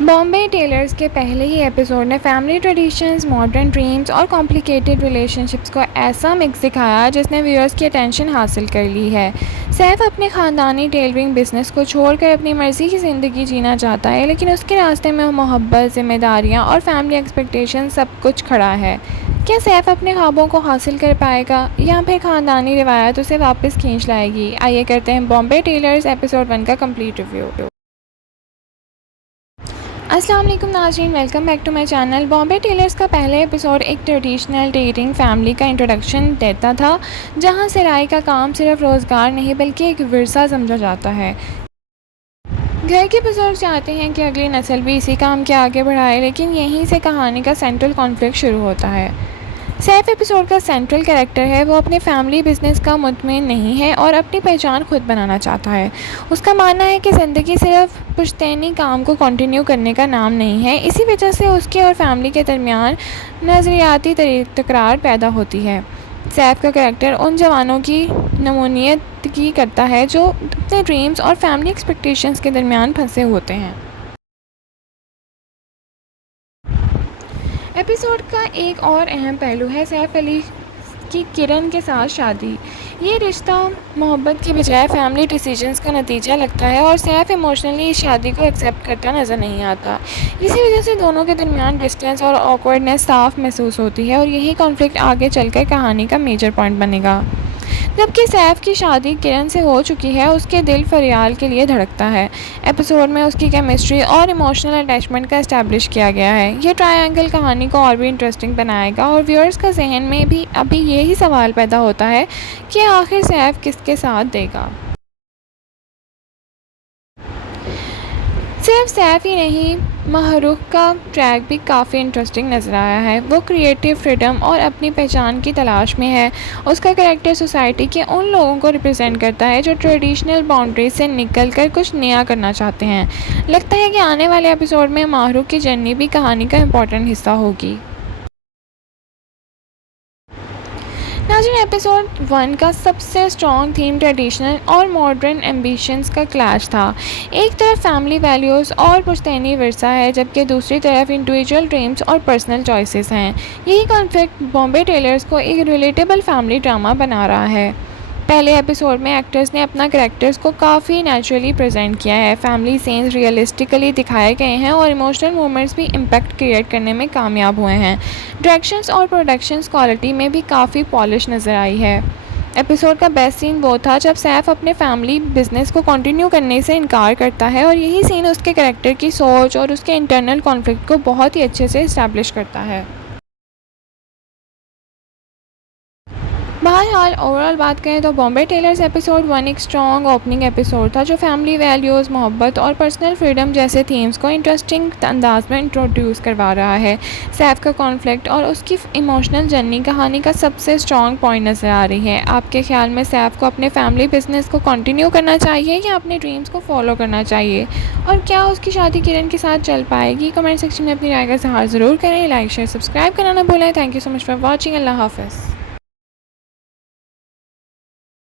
Bombay tailors के पहले ही episode ने फैमिली ट्रेडिशंस, मॉडर्न ड्रीम्स और कॉम्प्लिकेटेड रिलेशनशिप्स को ऐसा मिक्स दिखाया जिसने व्यूअर्स की अटेंशन हासिल कर ली है। सैफ अपने ख़ानदानी टेलरिंग बिजनेस को छोड़कर अपनी मर्ज़ी की ज़िंदगी जीना चाहता है, लेकिन उसके रास्ते में मोहब्बत, जिम्मेदारियाँ और फैमिली एक्सपेक्टेशन सब कुछ खड़ा है। क्या सैफ अपने ख्वाबों को हासिल कर पाएगा या फिर ख़ानदानी रिवायत उसे वापस खींच लाएगी? आइए करते हैं बॉम्बे टेलर्स एपिसोड 1 का कंप्लीट रिव्यू। अस्सलाम वालेकुम नाज़रीन, welcome back to my channel. Bombay tailors का पहला एपिसोड एक ट्रेडिशनल डेटिंग फैमिली का इंट्रोडक्शन देता था, जहां सिलाई का काम सिर्फ रोज़गार नहीं बल्कि एक विरसा समझा जाता है। घर के बुजुर्ग चाहते हैं कि अगली नस्ल भी इसी काम के आगे बढ़ाए, लेकिन यहीं से कहानी का सेंट्रल कॉन्फ्लिक्ट शुरू होता है। सैफ एपिसोड का सेंट्रल कैरेक्टर है। वो अपने फैमिली बिजनेस का मुतमिन नहीं है और अपनी पहचान खुद बनाना चाहता है। उसका मानना है कि ज़िंदगी सिर्फ पुश्तैनी काम को कंटिन्यू करने का नाम नहीं है। इसी वजह से उसके और फैमिली के दरमियान नज़रियाती तकरार पैदा होती है। सैफ का कैरेक्टर उन जवानों की नमूनियत की करता है जो अपने ड्रीम्स और फैमिली एक्सपेक्टेशंस के दरमियान फंसे होते हैं। एपिसोड का एक और अहम पहलू है सैफ अली की किरण के साथ शादी। ये रिश्ता मोहब्बत के बजाय फैमिली डिसीजंस का नतीजा लगता है और सैफ इमोशनली इस शादी को एक्सेप्ट करता नज़र नहीं आता। इसी वजह से दोनों के दरमियान डिस्टेंस और ऑकवर्डनेस साफ महसूस होती है और यही कॉन्फ्लिक्ट आगे चलकर कहानी का मेजर पॉइंट बनेगा। जबकि सैफ की शादी किरण से हो चुकी है, उसके दिल फरियाल के लिए धड़कता है। एपिसोड में उसकी केमिस्ट्री और इमोशनल अटैचमेंट का इस्टेब्लिश किया गया है। ये ट्रायंगल कहानी को और भी इंटरेस्टिंग बनाएगा और व्यूअर्स का जहन में भी अभी यही सवाल पैदा होता है कि आखिर सैफ किसके साथ देगा। सिर्फ सैफ ही नहीं, माहरूख का ट्रैक भी काफ़ी इंटरेस्टिंग नज़र आया है। वो क्रिएटिव फ्रीडम और अपनी पहचान की तलाश में है। उसका कैरेक्टर सोसाइटी के उन लोगों को रिप्रेजेंट करता है जो ट्रेडिशनल बाउंड्रीज से निकल कर कुछ नया करना चाहते हैं। लगता है कि आने वाले एपिसोड में माहरूख की जर्नी भी कहानी का इम्पोर्टेंट हिस्सा होगी। नाज़रीन, एपिसोड 1 का सबसे स्ट्रॉन्ग थीम ट्रेडिशनल और मॉडर्न एम्बिशंस का क्लैश था। एक तरफ फैमिली वैल्यूज़ और पुश्तैनी विरसा है, जबकि दूसरी तरफ इंडिविजुअल ड्रीम्स और पर्सनल चॉइसेस हैं। यही कॉन्फ्लिक्ट बॉम्बे टेलर्स को एक रिलेटेबल फैमिली ड्रामा बना रहा है। पहले एपिसोड में एक्टर्स ने अपना कैरेक्टर्स को काफ़ी नेचुरली प्रेजेंट किया है। फैमिली सीन्स रियलिस्टिकली दिखाए गए हैं और इमोशनल मोमेंट्स भी इम्पैक्ट क्रिएट करने में कामयाब हुए हैं। डायरेक्शंस और प्रोडक्शंस क्वालिटी में भी काफ़ी पॉलिश नज़र आई है। एपिसोड का बेस्ट सीन वो था जब सैफ अपने फैमिली बिजनेस को कंटिन्यू करने से इनकार करता है और यही सीन उसके कैरेक्टर की सोच और उसके इंटरनल कॉन्फ्लिक्ट को बहुत ही अच्छे से इस्टेब्लिश करता है। बहरहाल ओवरऑल बात करें तो बॉम्बे टेलर्स एपिसोड 1 एक स्ट्रॉन्ग ओपनिंग एपिसोड था जो फैमिली वैल्यूज़, मोहब्बत और पर्सनल फ्रीडम जैसे थीम्स को इंटरेस्टिंग अंदाज में इंट्रोड्यूस करवा रहा है। सैफ का कॉन्फ्लिक्ट और उसकी इमोशनल जर्नी कहानी का सबसे स्ट्रॉन्ग पॉइंट नज़र आ रही है। आपके ख्याल में सैफ को अपने फैमिली बिजनेस को कंटिन्यू करना चाहिए या अपने ड्रीम्स को फॉलो करना चाहिए, और क्या उसकी शादी किरण के साथ चल पाएगी? कमेंट सेक्शन में अपनी राय का इज़हार ज़रूर करें। लाइक, शेयर, सब्सक्राइब करना ना भूलें। Thank you so much for watching. अल्लाह हाफ़िज़।